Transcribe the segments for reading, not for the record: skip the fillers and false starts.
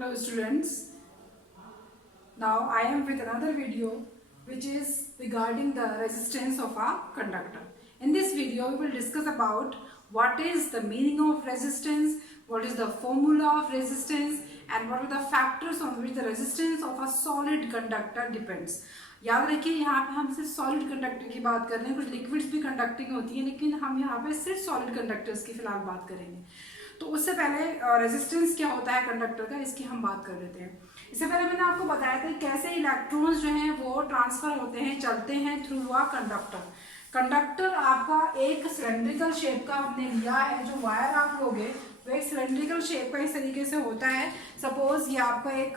Hello students, now I am with another video which is regarding the resistance of a conductor. In this video we will discuss about what is the meaning of resistance, what is the formula of resistance and what are the factors on which the resistance of a solid conductor depends. याद रखिए यहाँ पे हम सिर्फ solid conductor की बात कर रहे हैं, कुछ लिक्विड्स भी कंडक्टिंग होती हैं लेकिन हम यहाँ पे सिर्फ सॉलिड कंडक्टर्स की फिलहाल बात करेंगे। तो उससे पहले रेजिस्टेंस क्या होता है कंडक्टर का, इसकी हम बात कर लेते हैं। इससे पहले मैंने आपको बताया था कैसे इलेक्ट्रॉन्स जो हैं वो ट्रांसफर होते हैं, चलते हैं थ्रू अ कंडक्टर। कंडक्टर आपका एक सिलेंड्रिकल शेप का हमने लिया है, जो वायर आप लोगे वो एक सिलेंड्रिकल शेप का इस तरीके से होता है। सपोज ये आपका एक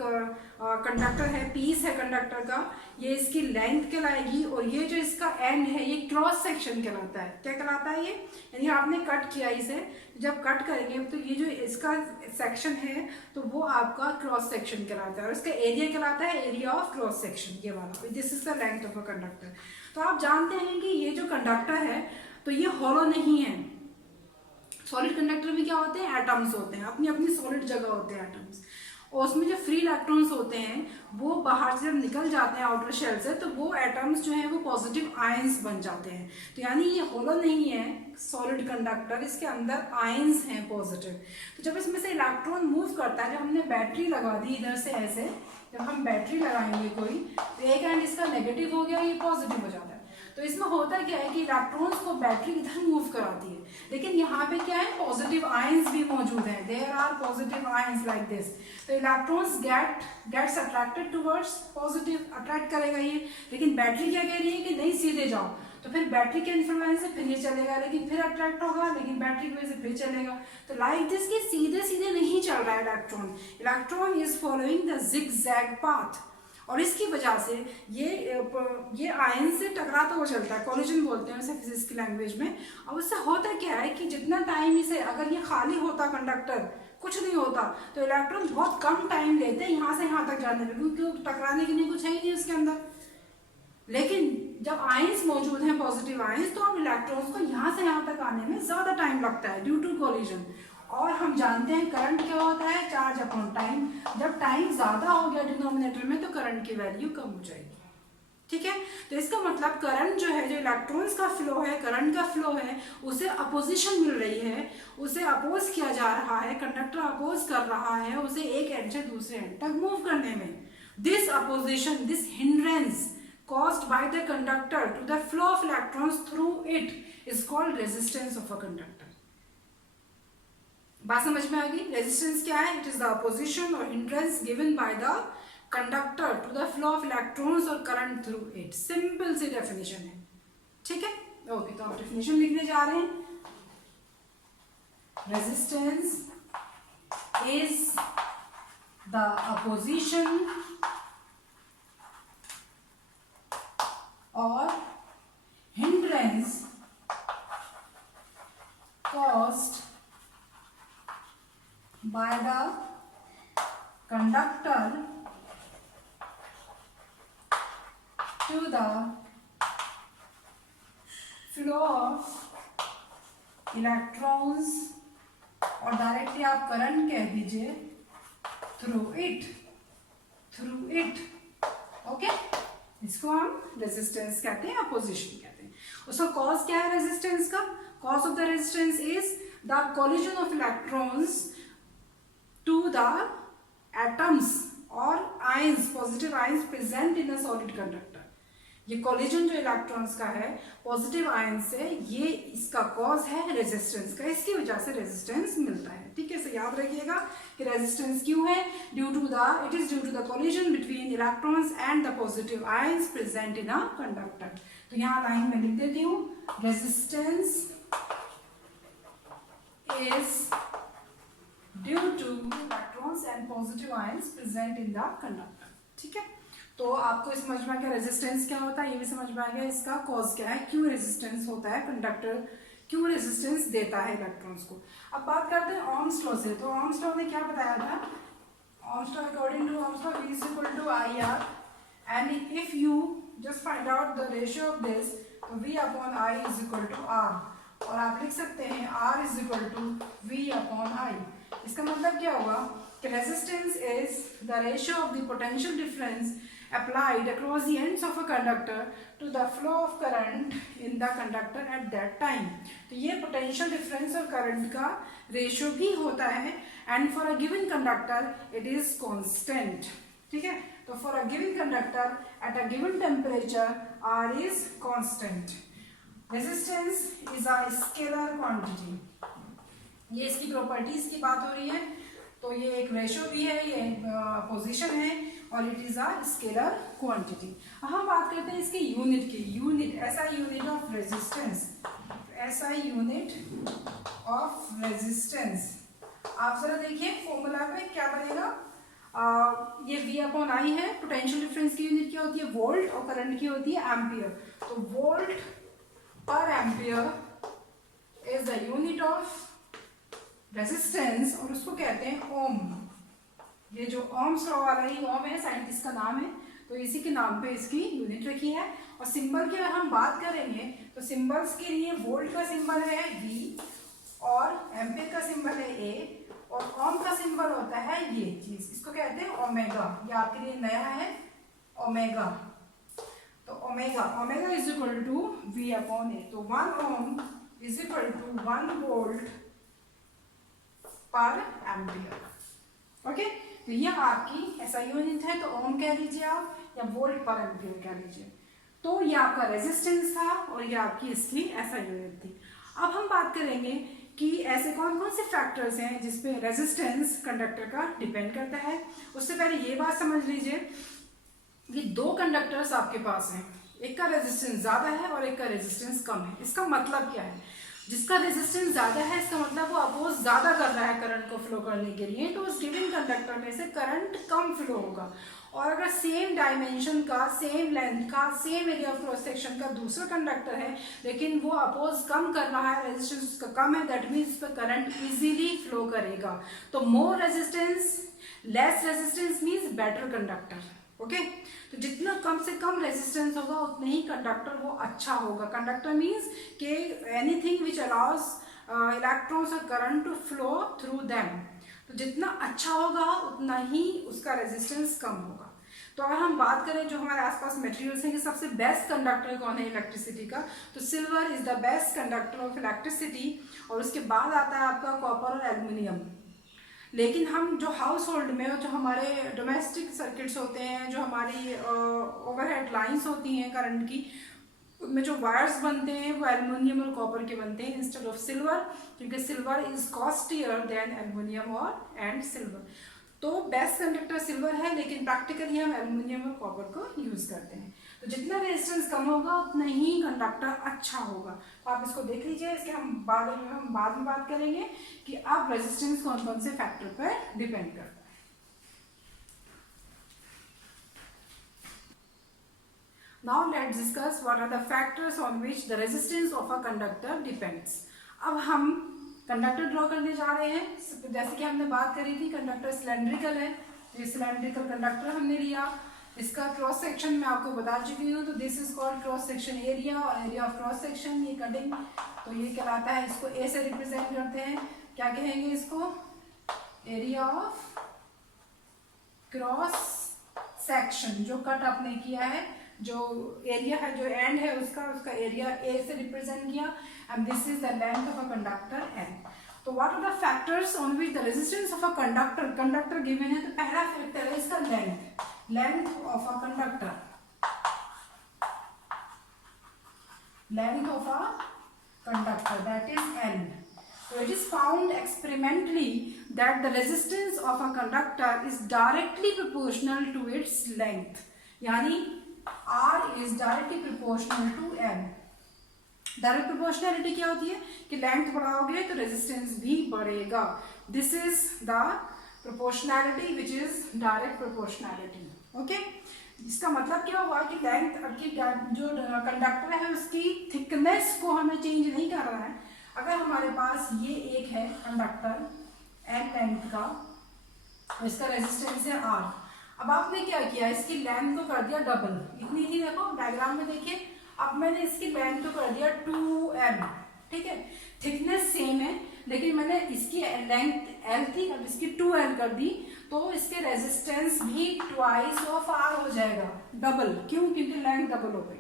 कंडक्टर है, पीस है कंडक्टर का, ये इसकी लेंथ कहलाएगी और ये जो इसका एंड है ये क्रॉस सेक्शन कहलाता है। क्या कहलाता है ये? यानी आपने कट किया इसे, जब कट करेंगे तो ये जो इसका सेक्शन है तो वो आपका क्रॉस सेक्शन कहलाता है और इसका एरिया कहलाता है एरिया ऑफ क्रॉस सेक्शन, ये वाला। This is the length of a conductor. तो आप जानते हैं कि ये जो कंडक्टर है तो ये हॉलो नहीं है। सॉलिड कंडक्टर में क्या होते हैं? एटम्स होते हैं, अपनी अपनी सॉलिड जगह होते हैं एटम्स, और उसमें जो फ्री इलेक्ट्रॉन्स होते हैं वो बाहर से जब निकल जाते हैं आउटर शेल से तो वो एटम्स जो है वो पॉजिटिव आयंस बन जाते हैं। तो यानी ये होलो नहीं है सॉलिड कंडक्टर, इसके अंदर आयंस हैं पॉजिटिव। तो जब इसमें से इलेक्ट्रॉन मूव करता है, जब हमने बैटरी लगा दी इधर से ऐसे, जब हम बैटरी लगाएंगे कोई तो एक एंड इसका नेगेटिव हो गया, ये पॉजिटिव हो जाता है। तो इसमें होता क्या है कि इलेक्ट्रॉन्स को बैटरी इधर मूव कराती है, लेकिन यहाँ पे क्या है, पॉजिटिव आयंस भी मौजूद हैं। There are positive ions like this. तो electrons gets attracted towards positive, attract करेगा ये, लेकिन बैटरी क्या कह रही है कि नहीं सीधे जाओ। तो फिर बैटरी के इन्फ्लुएंस से फिर ये चलेगा, लेकिन फिर अट्रैक्ट होगा, लेकिन बैटरी की वजह से फिर चलेगा। तो लाइक दिस कि सीधे सीधे नहीं चल रहा है electron. Electron is following the zigzag path, और इसकी वजह से ये आयन से टकराता हुआ चलता है, कोलिजन बोलते हैं उसे फिजिक्स की लैंग्वेज में। और उससे होता क्या है कि जितना टाइम इसे, अगर ये खाली होता कंडक्टर, कुछ नहीं होता, तो इलेक्ट्रॉन बहुत कम टाइम लेते हैं यहाँ से यहाँ तक जाने में, क्योंकि टकराने के लिए कुछ है ही नहीं उसके अंदर। लेकिन जब आयंस मौजूद हैं, पॉजिटिव आयंस, तो अब इलेक्ट्रॉन्स को यहाँ से यहाँ तक आने में ज़्यादा टाइम लगता है ड्यू टू कोलिजन। और हम जानते हैं करंट क्या होता है, चार्ज अपॉन टाइम। जब टाइम ज़्यादा हो गया डिनोमिनेटर में तो करंट की वैल्यू कम हो जाएगी। ठीक है, तो इसका मतलब करंट जो है, जो इलेक्ट्रॉन्स का फ्लो है, करंट का फ्लो है, उसे अपोजिशन मिल रही है, उसे अपोज किया जा रहा है, कंडक्टर अपोज कर रहा है उसे एक एंड से दूसरे एंड तक मूव करने में। This opposition, this hindrance caused by the conductor to the flow of electrons through it is called resistance of a conductor. बात समझ में आ गई? रेजिस्टेंस क्या है? इट इज द अपोजिशन और hindrance given by the conductor to the flow of electrons और current through it. Simple सी definition है। ठीक है, ओके, तो आप डेफिनेशन लिखने जा रहे हैं। रेजिस्टेंस इज द अपोजिशन और hindrance caused by the conductor to the flow of electrons, और डायरेक्टली आप करंट कह दीजिए, थ्रू इट। ओके, इसको हम रेजिस्टेंस कहते हैं, अपोजिशन कहते हैं। उसका कॉज क्या है रेजिस्टेंस का? Cause of the resistance is the collision of electrons to the atoms और ions, positive ions present in a solid conductor. ये कोलिजन जो इलेक्ट्रॉन्स का है पॉजिटिव आयंस से, ये इसका कॉज है रेजिस्टेंस का, इसकी वजह से रेजिस्टेंस मिलता है। ठीक है, सो याद रखिएगा कि रेजिस्टेंस क्यों है? It is due to the collision between electrons and the positive ions present in a conductor. तो यहाँ लाइन में लिख देती हूँ, resistance is due to electrons and positive ions present in the conductor. ठीक है, तो आपको समझ में आ गया रेजिस्टेंस क्या होता है, ये भी समझ में आ गया इसका कॉज क्या है, क्यों रेजिस्टेंस होता है, कंडक्टर क्यों रेजिस्टेंस देता है इलेक्ट्रॉन्स को। अब बात करते हैं ओम्स लॉ से। तो ओम्स लॉ ने क्या बताया था? Ohm's law, according to Ohm's law, V is equal to IR, and if you just find out the ratio of this, तो V upon I is equal to R, और आप लिख सकते हैं R is equal to V upon I। इसका मतलब क्या होगा resistance is the ratio of the potential difference applied across the ends of a conductor to the flow of current in the conductor at that time. तो ये potential difference और current का ratio भी होता है, and for a given conductor it is constant. ठीक है, तो for a given conductor at a given temperature R is constant. Resistance is a scalar quantity. ये इसकी प्रॉपर्टीज की बात हो रही है, तो ये एक रेशो भी है, ये पोजीशन है, और it is a scalar quantity. हम बात करते हैं इसके यूनिट की. Unit SI unit of resistance. SI unit of resistance. आप जरा देखिए फॉर्मूला पे क्या बनेगा. ये V/I है. पोटेंशियल डिफरेंस की यूनिट क्या होती है? वोल्ट, और करंट की होती है एम्पियर. तो वोल्ट पर ampere is the unit of resistance, और उसको कहते हैं ओम. ये जो ओम्स लॉ वाला ही ओम है, साइंटिस्ट का नाम है, तो इसी के नाम पे इसकी यूनिट रखी है. और सिंबल की अगर हम बात करेंगे तो सिंबल्स के लिए वोल्ट का सिंबल है V, और एम्पियर का सिंबल है A, और ओम का सिंबल होता है ये चीज, इसको कहते हैं ओमेगा. ये आपके लिए नया है, ओमेगा. तो omega is equal to V/A. तो 1 ohm is equal to 1 volt पर एम्पियर. ओके, तो ये आपकी SI यूनिट है, तो ओम कह लीजिए आप, या वोल्ट पर एम्पियर कह लीजिए. तो ये आपका रेजिस्टेंस था, और ये आपकी इसकी SI यूनिट थी. अब हम बात करेंगे कि ऐसे कौन कौन से फैक्टर्स हैं जिसपे रेजिस्टेंस कंडक्टर का डिपेंड करता है. उससे पहले ये बात समझ लीजिए कि दो कंडक्टर्स आपके पास हैं, एक का रेजिस्टेंस ज्यादा है और एक का रेजिस्टेंस कम है. इसका मतलब क्या है? जिसका रेजिस्टेंस ज्यादा है, इसका मतलब वो अपोज ज्यादा कर रहा है करंट को फ्लो करने के लिए, तो उस गिवन कंडक्टर में से करंट कम फ्लो होगा. और अगर सेम डायमेंशन का, सेम लेंथ का, same area of cross section का दूसरा कंडक्टर है, लेकिन वो अपोज कम कर रहा है, रेजिस्टेंस उसका कम है, दैट मीन्स पर करंट इजीली फ्लो करेगा. तो more resistance, less resistance means better conductor. Okay, तो जितना कम से कम रेजिस्टेंस होगा उतना ही कंडक्टर वो अच्छा होगा. कंडक्टर मीन्स के एनीथिंग विच अलाउज इलेक्ट्रॉन्स और current to flow through them. तो जितना अच्छा होगा उतना ही उसका रेजिस्टेंस कम होगा. तो अगर हम बात करें जो हमारे आसपास मटेरियल्स हैं कि सबसे बेस्ट कंडक्टर कौन है इलेक्ट्रिसिटी का, तो silver is the best conductor of electricity, और उसके बाद आता है आपका कॉपर और एल्युमिनियम. लेकिन हम जो हाउस होल्ड में, जो हमारे डोमेस्टिक सर्किट्स होते हैं, जो हमारी ओवरहेड लाइंस होती हैं करंट की, उनमें जो वायर्स बनते हैं वो एल्युमिनियम और कॉपर के बनते हैं इंस्टेड ऑफ सिल्वर, क्योंकि सिल्वर इज कॉस्टियर देन एल्युमिनियम और एंड सिल्वर. तो बेस्ट कंडक्टर सिल्वर है, लेकिन प्रैक्टिकली हम एल्युमिनियम और कॉपर को यूज करते हैं. तो जितना रेजिस्टेंस कम होगा उतना ही कंडक्टर अच्छा होगा. तो आप इसको देख लीजिए, इसके हम बाद में बात करेंगे कि अब रेजिस्टेंस कौन कौन से फैक्टर पर डिपेंड करता है. Now let's discuss what are the factors on which the resistance of a conductor depends. अब हम कंडक्टर ड्रॉ करने जा रहे हैं. जैसे कि हमने बात करी थी, कंडक्टर सिलेंड्रिकल है, तो ये सिलेंड्रिकल कंडक्टर हमने लिया. इसका क्रॉस सेक्शन मैं आपको बता चुकी हूँ, तो this is called cross section area, और एरिया ऑफ क्रॉस सेक्शन ये कटिंग, तो ये कहलाता है, इसको ए से रिप्रेजेंट करते हैं. क्या कहेंगे इसको? Area of cross section. जो कट आपने किया है, जो एरिया है, जो एंड है उसका एरिया ए से रिप्रेजेंट किया, and this is the length of a conductor N. तो what are the factors on which the resistance of a conductor given है? तो पहला फैक्टर है इसका length of a conductor. Length of a conductor, that is N. So it is found experimentally that the resistance of a conductor is directly proportional to its length. यानी R is directly proportional to N. Direct proportionality क्या होती है कि length बढ़ाओगे तो resistance भी बढ़ेगा. This is the proportionality which is direct proportionality. Okay, इसका मतलब क्या हुआ कि लेंथ की जो कंडक्टर है उसकी थिकनेस को हमें चेंज नहीं करना है. अगर हमारे पास ये एक है कंडक्टर एन लेंथ का, इसका रेजिस्टेंस है R. अब आपने क्या किया, इसकी लेंथ को कर दिया डबल. इतनी थी, देखो डायग्राम में देखिए. अब मैंने इसकी लेंथ को कर दिया 2m. ठीक है, थिकनेस सेम है, लेकिन मैंने इसकी लेंथ L थी, अब इसकी 2L कर दी, तो इसके रेजिस्टेंस भी ट्वाइस ऑफ R हो जाएगा, डबल। क्यों? क्योंकि लेंथ डबल हो गई।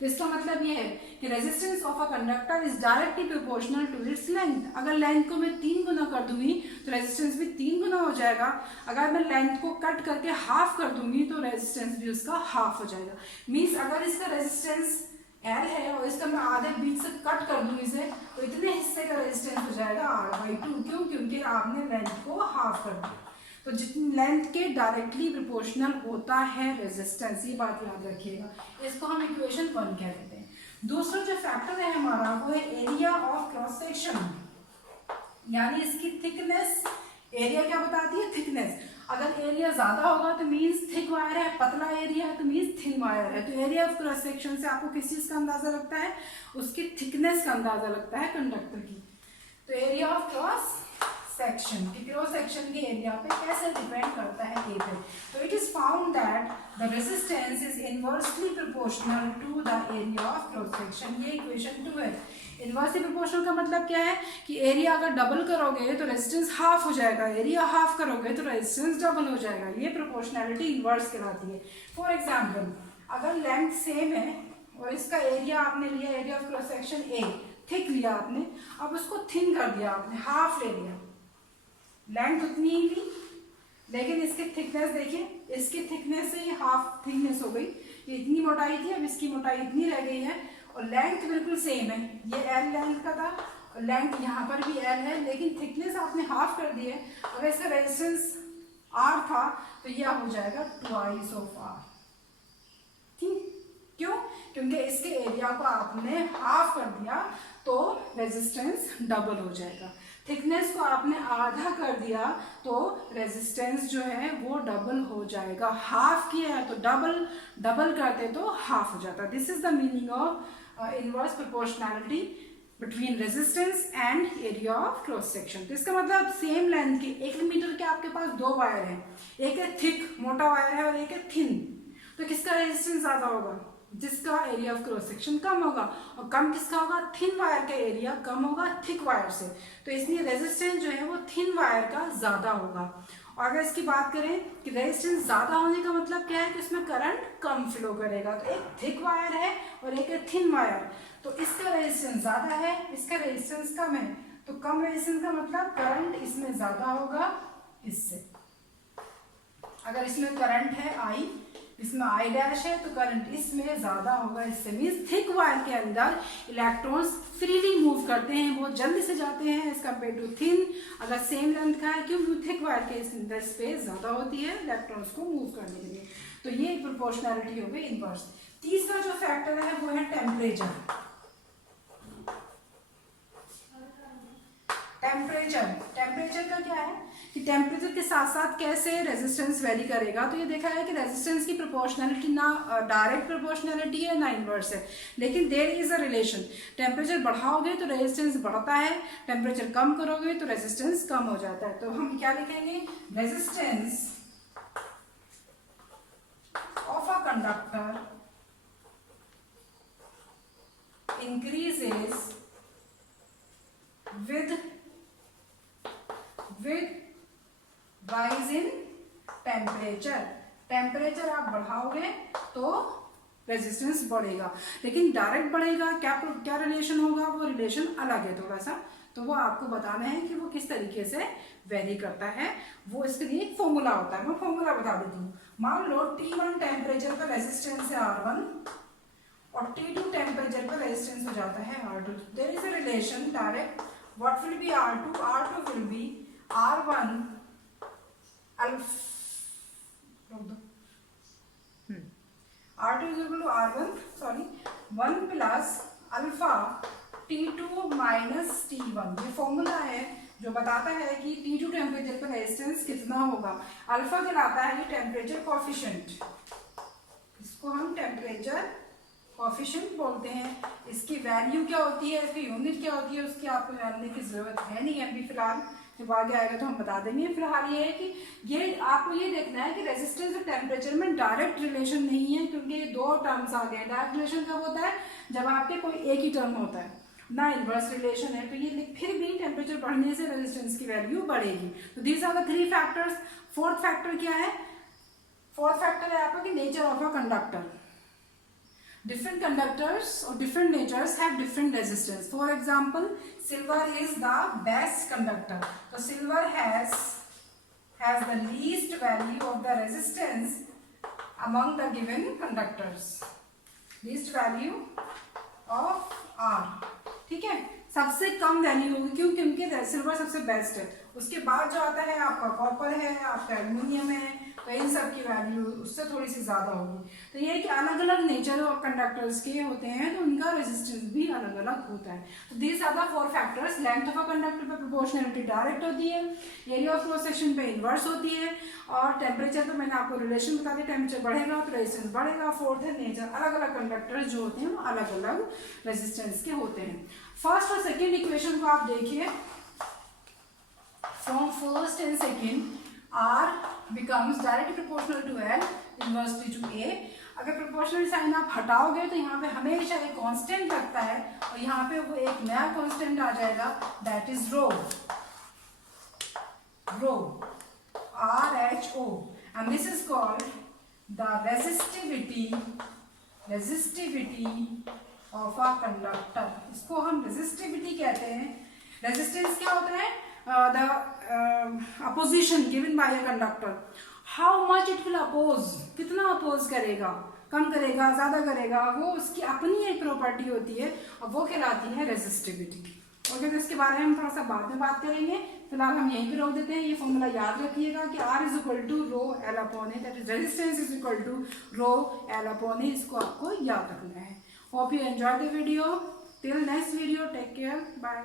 तो इसका मतलब ये है कि resistance of a conductor is directly proportional to its length. अगर लेंथ को मैं 3 गुना कर दूंगी तो रेजिस्टेंस भी 3 गुना हो जाएगा। अगर मैं लेंथ को कट करके हाफ कर दूंगी तो रेजिस्टेंस भी उसका हाफ हो जाएगा। मीन्स अगर इसका रेजिस्टेंस L है और इसका मैं आधे बीच से कट कर दूं इसे, तो इतने हिस्से का रेजिस्टेंस हो जाएगा R/2। क्यों? क्योंकि आपने लेंथ को हाफ कर दिया। तो जितनी लेंथ के डायरेक्टली प्रोपोर्शनल होता है रेजिस्टेंस, ये बात याद रखिएगा। इसको हम इक्वेशन 1 कह देते हैं। दूसरा जो फैक्टर है हमारा वो है एरिया ऑफ क्रॉस सेक्शन, यानी इसकी थिकनेस। एरिया क्या बताती है? थिकनेस। अगर एरिया ज्यादा होगा तो मीन्स थिक वायर है, पतला एरिया है तो मीन्स थिन वायर है। तो एरिया ऑफ क्रॉस सेक्शन से आपको किस चीज का अंदाजा लगता है? उसकी थिकनेस का अंदाजा लगता है कंडक्टर की। तो area of cross section, cross section के एरिया पे कैसे डिपेंड करता है ए पे। तो it is found that the resistance is inversely proportional to the area of cross section. ये इक्वेशन 2 है। इनवर्सली प्रोपोर्शनल का मतलब क्या है कि एरिया अगर डबल करोगे तो रेजिस्टेंस हाफ हो जाएगा, एरिया हाफ करोगे तो रेजिस्टेंस डबल हो जाएगा। ये प्रोपोर्शनैलिटी इनवर्स कहलाती है। फॉर एग्जाम्पल, अगर लेंथ सेम है और इसका एरिया आपने लिया, area of cross section A, thick लिया आपने, अब उसको थिन कर दिया आपने, हाफ ले लिया, लेंथ उतनी ही ली, लेकिन इसकी थिकनेस देखिए, इसकी थिकनेस से ये हाफ थिकनेस हो गई। ये इतनी मोटाई थी, अब इसकी मोटाई इतनी रह गई है और लेंथ बिल्कुल सेम है। ये L लेंथ का था और लेंथ यहाँ पर भी L है, लेकिन थिकनेस आपने हाफ कर दी है। अगर इसका रेजिस्टेंस R था तो यह हो जाएगा ट्वाइस ऑफ R। ठीक? क्यों? क्योंकि इसके एरिया को आपने हाफ कर दिया तो रेजिस्टेंस डबल हो जाएगा। थिकनेस को आपने आधा कर दिया तो रेजिस्टेंस जो है वो डबल हो जाएगा। हाफ किया है तो डबल, डबल करते तो हाफ हो जाता। This is the meaning of inverse proportionality between resistance and area of cross section. तो इसका मतलब सेम लेंथ के 1 मीटर के आपके पास 2 वायर हैं, एक है थिक मोटा वायर है और एक है थिन। तो किसका रेजिस्टेंस ज्यादा होगा? जिसका एरिया ऑफ क्रॉस सेक्शन कम होगा। और कम किसका होगा? थिन वायर का एरिया कम होगा थिक वायर से। तो इसलिए रेजिस्टेंस जो है वो थिन वायर का ज्यादा होगा। और अगर इसकी बात करें कि रेजिस्टेंस ज्यादा होने का मतलब क्या है कि इसमें करंट कम फ्लो करेगा। तो एक थिक वायर है और एक है थिन वायर, तो इसका रेजिस्टेंस ज्यादा है, इसका रेजिस्टेंस कम है। तो कम रेजिस्टेंस का मतलब करंट इसमें ज्यादा होगा इससे। अगर इसमें करंट है I, इसमें I डैश है तो करंट इसमें ज्यादा होगा इससे। मीन्स थिक वायर के अंदर इलेक्ट्रॉन्स फ्रीली मूव करते हैं, बहुत जल्दी से जाते हैं एज कम्पेयर टू थिन। अगर सेम लेंथ का है, क्योंकि थिक वायर के अंदर स्पेस ज्यादा होती है इलेक्ट्रॉन्स को मूव करने के लिए। तो ये प्रोपोर्शनैलिटी हो गई इनवर्स। तीसरा जो फैक्टर है वो है टेम्परेचर। टेम्परेचर का क्या है कि टेम्परेचर के साथ साथ कैसे रेजिस्टेंस वेरी करेगा। तो ये देखा है कि रेजिस्टेंस की प्रोपोर्शनैलिटी ना डायरेक्ट प्रोपोर्शनैलिटी है ना इनवर्स है, लेकिन there is a relation. Temperature बढ़ाओगे तो रेजिस्टेंस बढ़ता है, टेम्परेचर कम करोगे तो रेजिस्टेंस कम हो जाता है। तो हम क्या लिखेंगे? Resistance of a conductor increases with rise in temperature। Temperature आप बढ़ाओगे तो रेजिस्टेंस बढ़ेगा, लेकिन डायरेक्ट बढ़ेगा क्या रिलेशन होगा? वो रिलेशन अलग है थोड़ा सा, तो वो आपको बताना है कि वो किस तरीके से वेरी करता है। वो इसके लिए एक फॉर्मूला होता है, मैं फॉर्मूला बता देती हूँ। मान लो T1 टेम्परेचर पर रेजिस्टेंस है R1 और T2 टेम्परेचर पर रेजिस्टेंस हो जाता है R2। There is a relation direct. What will be R2? R2 will be R1 R2 is equal to R1 1 plus alpha T2 minus T1। ये formula है जो बताता है कि T2 टेम्परेचर पर रेजिस्टेंस कितना होगा। अल्फा कहलाता है टेम्परेचर कोफिशिएंट, इसको हम टेम्परेचर कोफिशिएंट बोलते हैं। इसकी वैल्यू क्या होती है, इसकी यूनिट क्या होती है, उसकी आपको जानने की जरूरत है नहीं अभी फिलहाल, जब आगे आएगा तो हम बता देंगे। फिलहाल ये है कि ये आपको ये देखना है कि रेजिस्टेंस और टेम्परेचर में डायरेक्ट रिलेशन नहीं है, क्योंकि ये 2 टर्म्स आ गए। डायरेक्ट रिलेशन कब होता है? जब आपके कोई एक ही टर्म होता है, ना इन्वर्स रिलेशन है, तो ये फिर भी टेम्परेचर बढ़ने से रेजिस्टेंस की वैल्यू बढ़ेगी। तो these are the 3 factors. Fourth factor क्या है? फोर्थ फैक्टर है आपका कि nature of a conductor. Different conductors or different natures have different resistance. For example, silver is the best conductor. So silver has the least value of the resistance among the given conductors. Least value of R. ठीक है, सबसे कम value होगी, क्यों? क्योंकि silver सबसे best है। उसके बाद जो आता है आपका कॉपर है, आपका एल्यूमिनियम है, तो इन सब की वैल्यू उससे थोड़ी सी ज़्यादा होगी। तो ये है कि अलग अलग नेचर और कंडक्टर्स के होते हैं, तो उनका रेजिस्टेंस भी अलग अलग होता है। तो these are the 4 factors. Length of a conductor पे प्रोपोर्शनलिटी डायरेक्ट होती है, एरिया ऑफ क्रॉस सेक्शन पे इन्वर्स होती है, और टेम्परेचर पे मैंने आपको रिलेशन बता दिया, टेम्परेचर बढ़ेगा तो रेजिस्टेंस बढ़ेगा। फोर्थ है नेचर, अलग अलग कंडक्टर्स जो होते हैं वो अलग अलग रेजिस्टेंस के होते हैं। फर्स्ट और सेकेंड इक्वेशन को आप देखिए, from first and second R becomes directly proportional to L, inversely to A। अगर प्रोपोर्शनल साइन आप हटाओगे तो यहाँ पे हमेशा एक कांस्टेंट लगता है, और यहाँ पे वो एक नया कांस्टेंट आ जाएगा, that is rho, RHO, and this is called the resistivity of a conductor। इसको हम रेजिस्टिविटी कहते हैं। रेजिस्टेंस क्या होता है? The opposition given by a conductor, how much it will oppose, कितना अपोज करेगा, कम करेगा, ज्यादा करेगा, वो उसकी अपनी एक प्रॉपर्टी होती है, और वो कहलाती है रेजिस्टिविटी। ओके, तो इसके बारे में हम थोड़ा सा बाद में बात करेंगे। फिलहाल हम यहीं पे रोक देते हैं। ये फॉर्मूला याद रखिएगा कि R is equal to rho L upon A, that is resistance is equal to rho L upon A. इसको आपको याद रखना है। Hope you enjoy the video. Till next video, take care, bye.